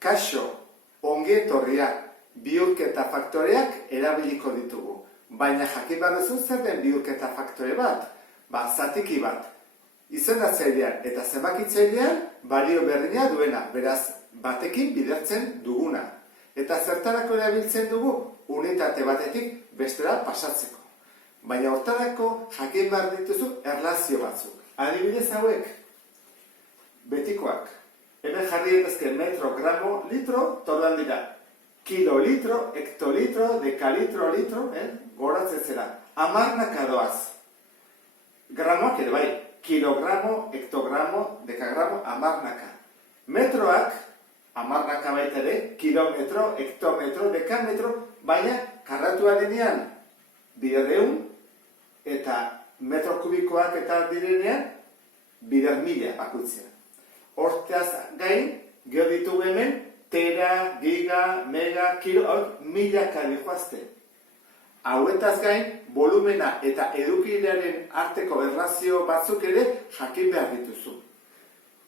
Kaixo, ongi etorria, bihurketa faktoreak erabiliko ditugu. Baina jakin baduzu zer den bihurketa faktore bat? Zatiki bat. Izendatzailean eta zenbakitzailean balio berdina duena, beraz batekin bidertzen duguna. Eta zertarako erabiltzen dugu unitate batetik bestera pasatzeko. Baina hortarako jakin behar dituzu erlazio batzuk. Adibidez hauek, betikoak. Hemen jarri daitezke metro, gramo, litro, tordan dira. Kilolitro, hektolitro, dekalitro, litro, goratzen zera. Hamarnaka doaz. Gramoak ere bai, kilogramo, hektogramo, dekagramo, hamarnaka. Metroak, hamarnaka baita ere, kilometro, hektometro, dekametro, baina karratua denean, 200 eta metro kubikoak eta direnean, 200.000 bakutzea. Hortaz gain, geho ditugu hemen, tera, giga, mega, kilo, milaka dihoazte. Hauetaz gain, volumena eta edukidearen arteko erlazio batzuk ere jakin behar dituzu.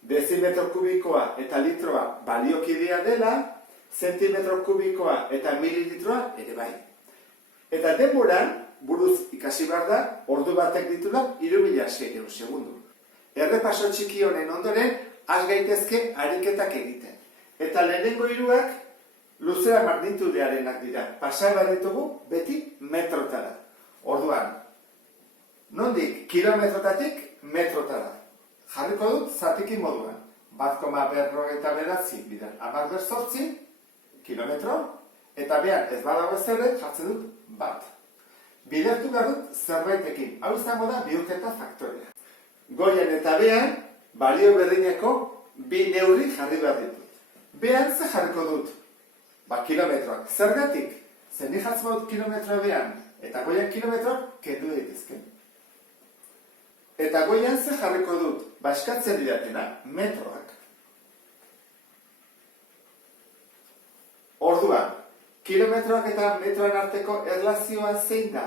Dezimetro kubikoa eta litroa baliokidea dela, zentimetro kubikoa eta mililitroa ere bai. Eta denboran, buruz ikasi behar da, ordu batek ditula 3.600 segundu. Errepaso txiki honen ondoren, has gaitezke ariketak egiten. Eta lehenengo hiruak luzera magnitudearenak dira. Pasa behar ditugu beti metrotara. Orduan, nondik kilometrotatik metrotara. Jarriko dut zatiki moduan. 1,49 bider 10 kilometro. Eta behar ez badago zerre jartzen dut bat. Bidertu behar dut zerbaitekin. Hau izango da bihurketa faktorea. Goian eta behan, balio berdineko bi neurri jarri behar ditut. Behan ze jarriko dut? Kilometroak. Zergatik? Zer ni jartzen dut kilometroa behan, eta goian kilometroak kendu daitezke. Eta goian ze jarriko dut? Eskatzen didatena, metroak. Orduan, kilometroak eta metroan arteko erlazioa zein da?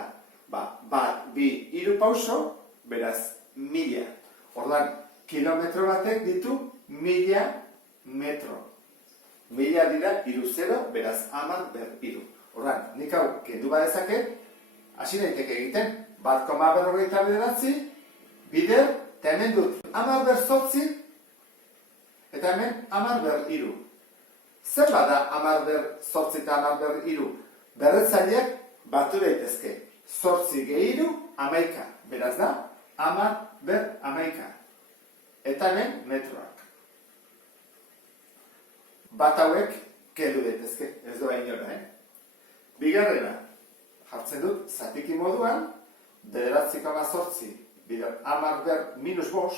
Bat, bi, 3 pauso, beraz, 1000. Orduan, kilometro batek ditu 1000 metro. 1000 dira 3 beraz 10/3. Orduan, nik hau kendu badezake, hasi daiteke egiten, 1,49 bider, eta hemen dut 10/8 eta hemen 10/3. Zer bada 10/8 eta 10/3? Berretzaileak batu daitezke. 8 gehiru 11. Beraz da, 10/11. Eta hemen metroak. Bat hauek kendu daitezke, ez doa inora, Bigarrena, jartzen dut zatiki moduan, 9,8 bider 10/-5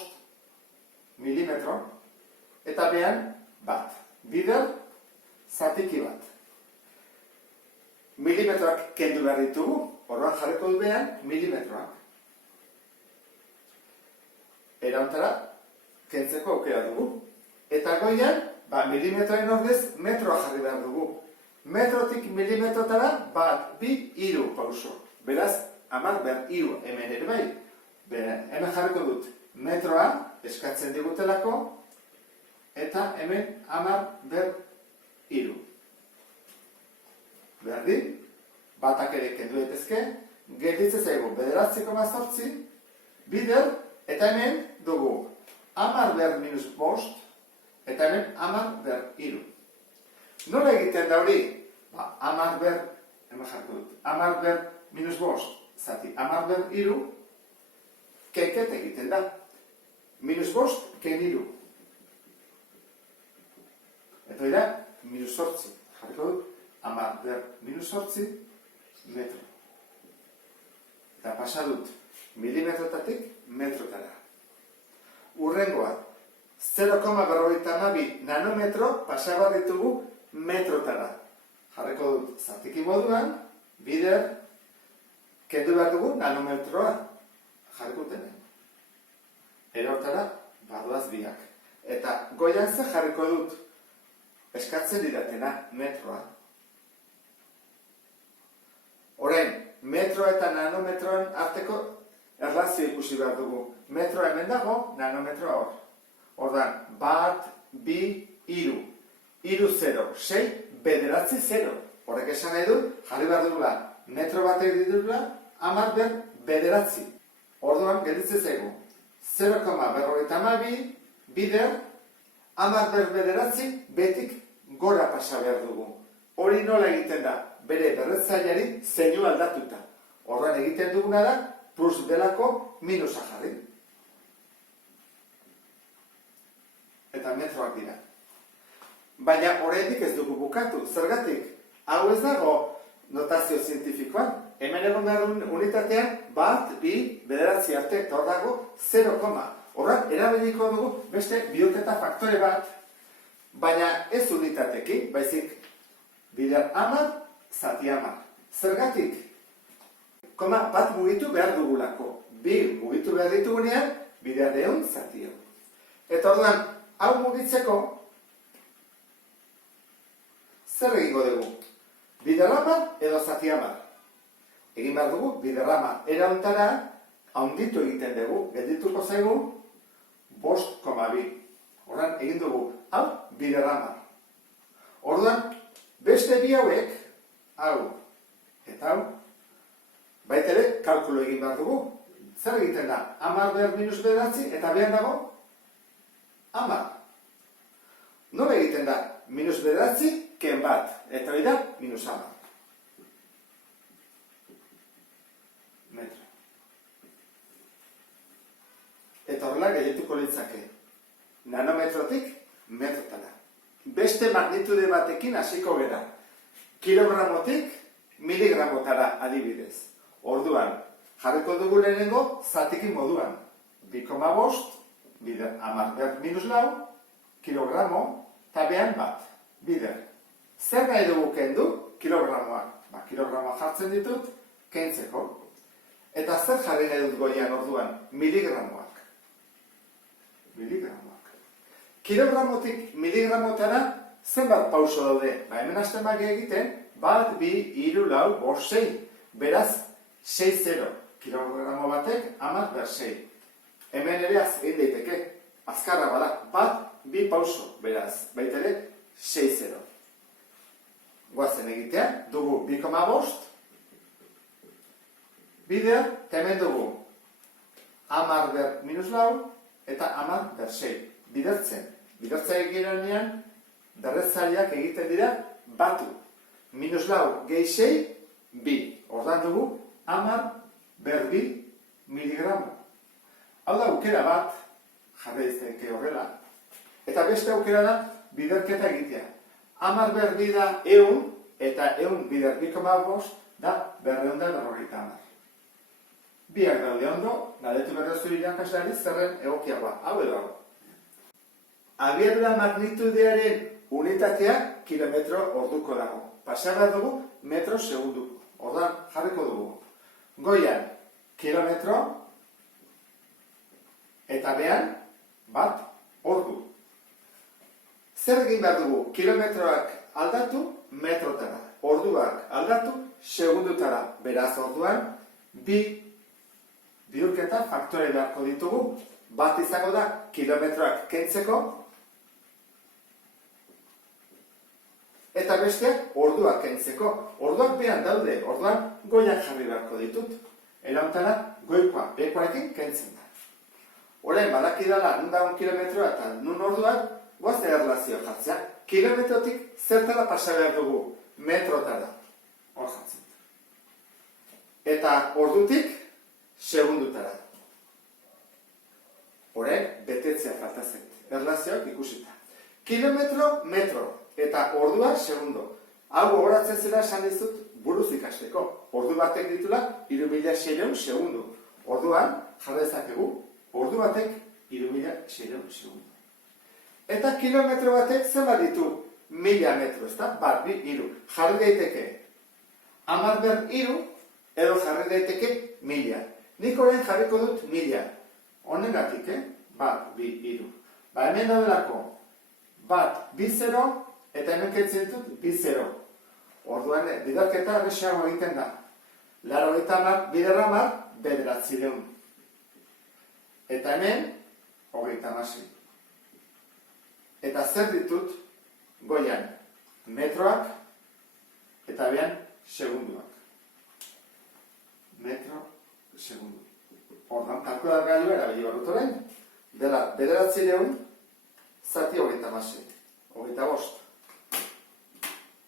milimetro, eta behan bat, bider zatiki bat. Milimetroak kendu behar ditugu, orduan jarriko dut behan milimetroak. Erauntara, kentzeko aukera dugu. Eta goian, milimetroen ordez metroa jarri behar dugu. Metrotik milimetrotara, 1, 2, 3 pauso. Beraz, 10/3 hemen ere bai. Hemen jarriko dut metroa, eskatzen digutelako, eta hemen 10/3. Berdin, batak ere kendu daitezke, gelditzen zaigu 9,8 bider, eta hemen dugu 10/-5, eta hemen 10/3. Nola egiten da hori? 10/-5 zati 10/3 kenket egiten da. -5 ken 3. Eta dira, -8. Jarriko dut, 10/-8 metro. Eta pasa dut milimetrotatik metrotara. Urrengoa, 0,52 nanometro pasa bat ditugu metrotara. Jarriko dut zatiki moduan, bider, kendu behar dugu nanometroa. Jarriko dutenen. Erortara, badoaz biak. Eta goian ze jarriko dut, eskatzen didatena metroa. Orain, metroa eta nanometroan arteko erlazio ikusi behar dugu. Metroa hemen dago, nanometroa hor. Ordan, 1, 2, 3. 0, 6, bederatzi 0. Horrek esan nahi du, jarri behar dugula, metro batek ditugula, 10 ber bederatzi. Orduan, gelditzen zaigu. 0,52 bider, 10 ber bederatzi, betik gora pasa behar dugu. Hori nola egiten da, bere berretzaileari zeinu aldatuta. Horren egiten duguna da, plus delako minusa jarri. Eta metroak dira. Baina oraindik ez dugu bukatu. Zergatik, hau ez dago notazio zientifikoan. Hemen egon behar unitatean, bat, bi, bederatzi arte, eta hor dago 0, horrak erabiliko dugu beste bihurketa faktore bat, baina ez unitatekin, baizik bider 10, zati 10. Zergatik, bat mugitu behar dugulako. Bi mugitu behar ditugunean, bider 100, zati 100. Eta orduan, hau mugitzeko, zer egingo dugu? Bider 10 edo zati 10. Egin behar dugu, bider 10 era hontara, haunditu egiten dugu, geldituko zaigu, 5,2. Horren, egin dugu, hau, bider 10. Orduan, beste bi hauek, hau, eta hau, baitere, kalkulo egin behar dugu. Zer egiten da? 10 behar minus bederatzi, eta behan dago, 10. Nola egiten da? Minus bederatzi, ken bat, eta hori da, minus 10. Metro. Eta horrela gehiatuko litzake. Nanometrotik metrotara. Beste magnitude batekin hasiko gera. Kilogramotik miligramotara adibidez. Orduan, jarriko dugu lehenengo zatiki moduan. 2,5, bider 10 ber minus lau, kilogramo, eta behan bat, bider. Zer nahi dugu kendu? Kilogramoak. Kilogramoak jartzen ditut, kentzeko. Eta zer jarri nahi dut goian orduan? Miligramoak. Miligramoak. Kilogramotik miligramotara zenbat pauso daude? Hemen hasten bagia egiten, 1, 2, 3, 4, 5, 6. Beraz, 6, 0. Kilogramo batek, 10 ber 6. Hemen ere egin daiteke. Azkarra bada, 1, 2 pauso. Beraz, baitere, 6, 0. Goazen egitea, dugu 2,5. Bider, hemen dugu 10 ber minus lau, eta 10 ber 6. Bidertzen. Bidertzaiek girenean, berretzaileak egiten dira batu. Minus lau gehi 6, bi. Ordan dugu 10 ber 2 miligramo. Hau da, aukera bat, jarri izteke horrela. Eta beste aukera da, biderketa egitea. 10 ber 2 da 100, eta 100 bider 2,5 da 250. Biak daude ondo, galdetu berrezu irakaslari zerren egokiagoa. Hau edo hau. Abiadura magnitudearen unitatea kilometro orduko dago. Pasara dugu metro segunduko. Ordan jarriko dugu. Goian kilometro eta behan bat ordu. Zer egin behar dugu? Kilometroak aldatu metrotara. Orduak aldatu segundutara. Beraz orduan bihurketa faktore beharko ditugu, bat izango da kilometroak kentzeko, eta besteak orduak kentzeko. Orduak behan daude, orduan goiak jarri beharko ditut. Erauntara goikoa, bekoarekin kentzen da. Orain, badakidala, nun dagoen kilometroa eta nun orduak, goazte erlazio jartzea. Kilometrotik zertara pasa behar dugu, metrotara. Hor jartzen. Eta ordutik, segundutara. Orain, betetzea falta zen. Erlazioak ikusita. Kilometro, metro. Eta ordua, segundo. Hau gogoratzen zela esan dizut buruz ikasteko. Ordu batek ditula, 3600 segundu. Orduan, jarrezakegu, ordu batek 3600 segundu. Eta kilometro batek zenbat ditu 1000 metro, ezta? Bat, bi, hiru. Jarri daiteke 10 ber hiru, edo jarri daiteke 1000. Nik orain jarriko dut 1000. Honengatik, bat, bi, hiru. Hemen daudelako, bat, bi, zero, eta hemen kentzen ditut, bi, zero. Orduan, bidarketa errexeago egiten da. 80 bider 10, bederatziehun. Eta hemen, 36. Eta zer ditut, goian metroak, eta behan segunduak. Metro, segundu. Ordan, kalkulatgailua erabili barut orain, dela 900 zati 36.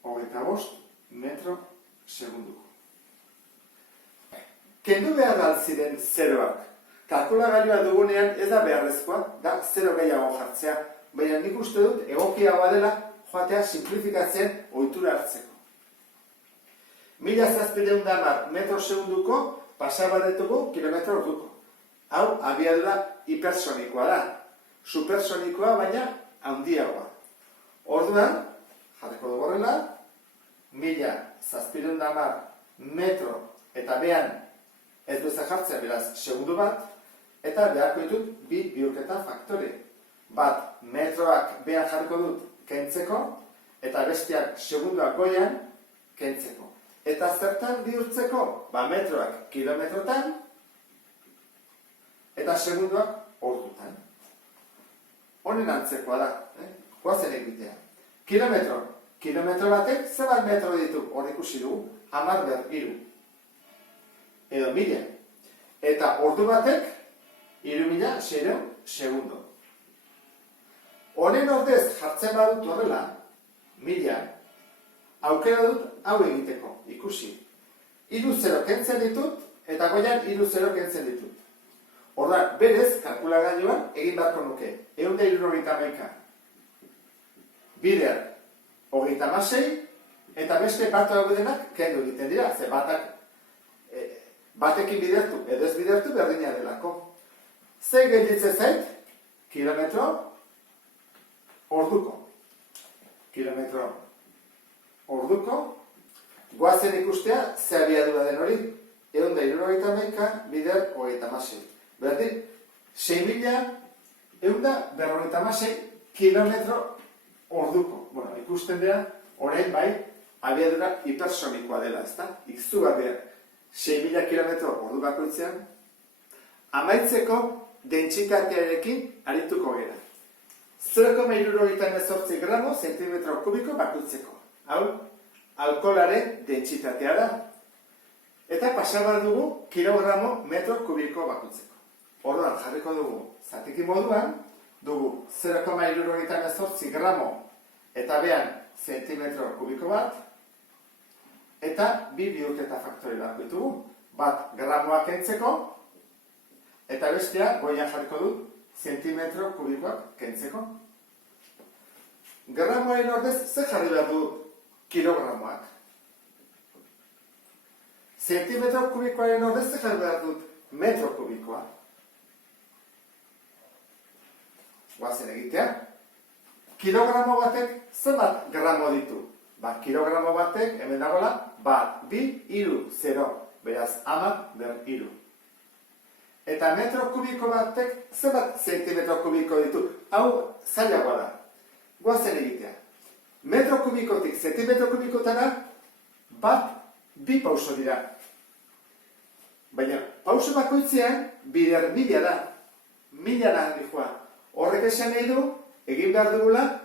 25 metro segunduko. Kendu behar altziren zeroak. Kalkulagailua dugunean ez da beharrezkoa, da zero gehiago jartzea, baina nik uste dut egokiagoa dela joatea simplifikatzen ohitura hartzeko. 1710 metro segunduko pasabaretuko kilometro orduko. Hau, abiadura hipersonikoa da. Supersonikoa baina handiagoa. Orduan, jarriko dugu horrela, 1710 metro eta behan ez duza jartzea beraz segundu bat, eta beharko ditut bi bihurketa faktore. Bat metroak behan jarriko dut kentzeko, eta besteak segunduak goian kentzeko. Eta zertan bihurtzeko? Metroak kilometrotan, eta segunduak ordutan. Honen antzekoa da, goazen egitea. Kilometro batek zebat metro ditu, hor ikusi dugu, 10/3. Edo 1000. Eta ordu batek 3600 segundo. Honen ordez jartzen badut horrela, 1000, aukera dut hau egiteko, ikusi. 3 0 kentzen ditut, eta goian 3 0 kentzen ditut. Orduan, berez, kalkulagailuan egin beharko nuke, 171. Bider, 36, eta beste bat daudenak kendu egiten dira, ze batekin bidertu, edo ez bidertu berdina delako. Ze gelditzen zait, kilometro orduko. Kilometro orduko, goazen ikustea, ze abiadura den hori, 171 bider 36. Berdin, 6.156 kilometro orduko. Bueno, ikusten dira, orain bai, abiadura hipersonikoa dela, ezta? Izugarria, 6.000 kilometro ordu bakoitzean, amaitzeko dentsitatearekin arituko gera. 0,78 gramo zentimetro kubiko bakoitzeko. Hau, alkoholaren dentsitatea da. Eta pasabar dugu kilogramo metro kubiko bakoitzeko. Orduan jarriko dugu zatiki moduan, dugu 0,78 gramo eta behan zentimetro kubiko bat, eta bi bihurketa faktore bat ditugu. Bat gramoak kentzeko, eta bestea goian jarriko dut zentimetro kubikoak kentzeko. Gramoaren ordez ze jarri behar du kilogramoak? Zentimetro kubikoaren ordez ze jarri behar dut metro kubikoa? Guazen egitea. Kilogramo batek zenbat gramo ditu? Kilogramo batek, hemen dagoela, 1, 2, 3, 0. Beraz, 10/3. Eta metro kubiko batek zenbat zentimetro kubiko ditu? Hau zailagoa da. Guazen egitea. Metro kubikotik zentimetro kubikotara 2 pauso dira. Baina, pauso bakoitzean bider 1000 da. 1000 da handi joa. Horrek esan nahi du, egin behar dugula,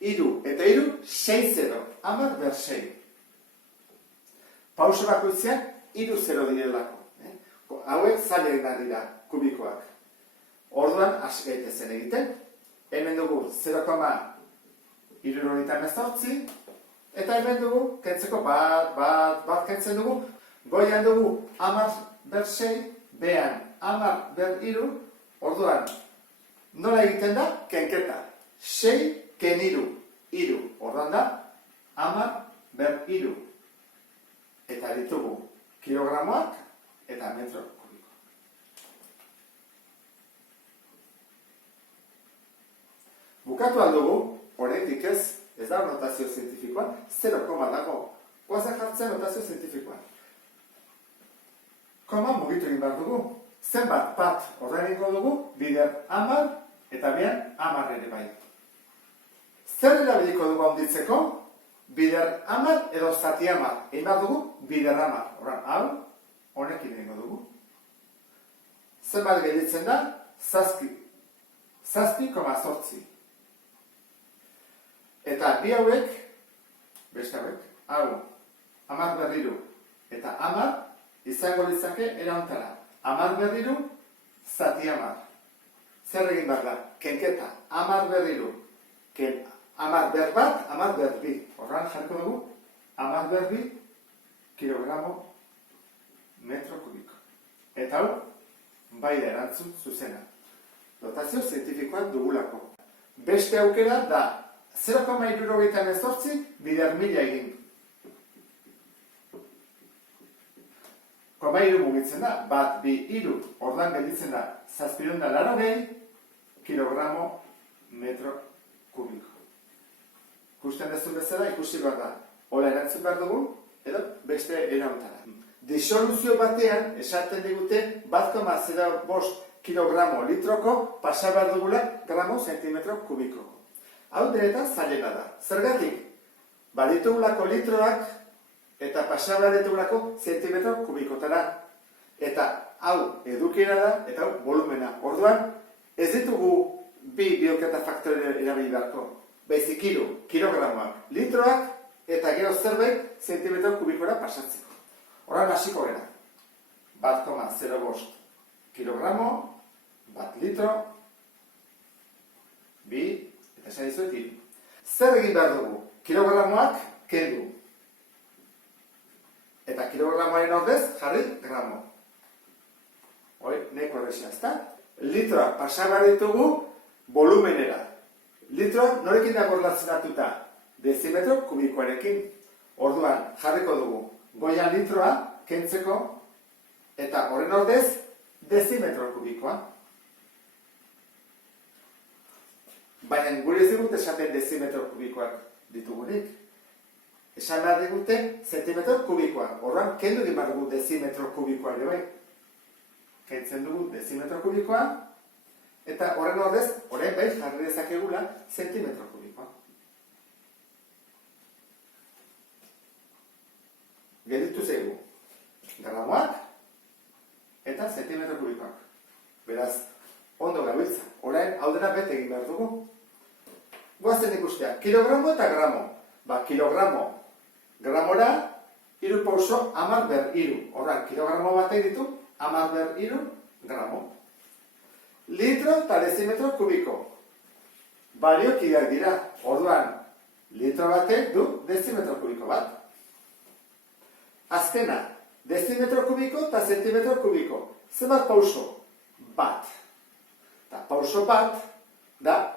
3 eta 3, 6-0. 10/6. Pauso bakoitzean, 3-0 direlako. Hauek zailenak dira kubikoak. Orduan, hasi gaitezen egiten. Hemen dugu 0,318, eta hemen dugu, kentzeko bat kentzen dugu, goian dugu 10/6, behan 10/3, orduan, nola egiten da? Kenketa. 6 ken 3. Orduan da, 10/3. Eta ditugu kilogramoak eta metro kubiko. Bukatu aldugu, oraindik ez da notazio zientifikoa, 0, dago. Goazen jartzen notazio zientifikoa. Koma mugitu egin behar dugu. Zenbat bat ordainiko dugu, bider 10 eta behan 10 ere bai. Zer erabiliko dugu handitzeko? Bider 10 edo zati 10. Egin behar dugu, bider 10. Horan, hau, honekin egingo dugu. Zenbat gelditzen da? 7,8. Eta Eta bi hauek, beste hauek, hau, 10 berriro, eta 10 izango litzake eraontara. 10 berriro, zati 10. Zer egin behar da? Kenketa, 10 berriro. 10 ber bat, 10 ber bi. Horran jarko dugu, 10 ber bi, kilogramo metro kubiko. Eta hau, bai da erantzun zuzena. Dotazio zientifikoak dugulako. Beste aukera da 0,78 bider mila egin. 0,3 mugitzen da, bat, bi, iru, ordan gelditzen da, 780 kilogramo metro kubiko. Ikusten ez du bezala, ikusi behar da. Hola erantzun behar dugu, edo beste erauntara. Disoluzio batean, esaten digute, 1,05 kilogramo litroko pasa behar dugula gramo zentimetro kubiko. Hau denetan zailena da. Zergatik? Baditugulako litroak eta pasa behar ditugulako zentimetro kubikotara. Eta hau edukira da, eta hau volumena. Orduan, ez ditugu bi bioketa faktore erabili beharko. Baizik kilogramoak, litroak eta gero zerbait zentimetro kubikora pasatzeko. Horran hasiko gara. 1,05 kilogramo, 1 litro, 2, eta esan dizuet, 3. Zer egin behar dugu? Kilogramoak kendu. Eta kilogramoaren ordez jarri gramo. Hoi, neko errexia, ezta? Litroak pasa behar ditugu volumenera. Litroak norekin dago erlazionatuta? Dezimetro kubikoarekin. Orduan, jarriko dugu. Goian litroa, kentzeko, eta horren ordez, dezimetro kubikoa. Baina gure ez digute esaten dezimetro kubikoak ditugunik. Esan behar digute zentimetro kubikoa. Orduan, kendu egin behar dugu dezimetro kubikoa ere bai. Kentzen dugu dezimetro kubikoa, eta horren ordez, horren bai jarri dezakegula zentimetro kubikoa. Gelditu zaigu. Gramoak eta zentimetro kubikoak. Beraz, ondo gabiltza. Orain, hau dena bete egin behar dugu. Goazen ikustea, kilogramo eta gramo. Kilogramo, gramora, 3 pauso, 10 ber 3. Horran, kilogramo batek ditu, 10 ber 3 gramo. Litro eta dezimetro kubiko. Baliokideak dira. Orduan, litro batek du dezimetro kubiko bat. Azkena, dezimetro kubiko eta zentimetro kubiko. Zenbat pauso? Bat. Eta pauso bat da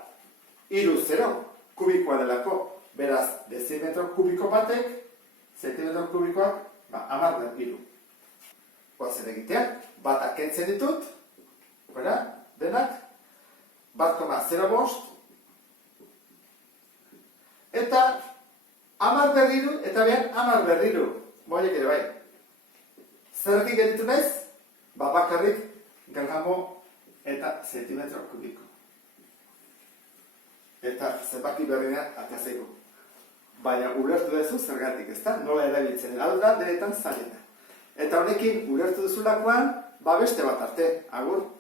3,0 kubikoa delako. Beraz, dezimetro kubiko batek, zentimetro kubikoak, 10 ber 3. Goazen egitea, batak kentzen ditut, denak, 1,05 eta 10 ber 3 eta behar 10 ber 3. Boiek ere bai. Zergatik gelditu naiz? Bakarrik gramo eta zentimetro kubiko. Eta zenbaki berdina atazeko. Baina ulertu duzu zergatik, ezta? Nola erabiltzen. Hau da, denetan zailena. Eta honekin ulertu duzulakoan, beste bat arte. Agur.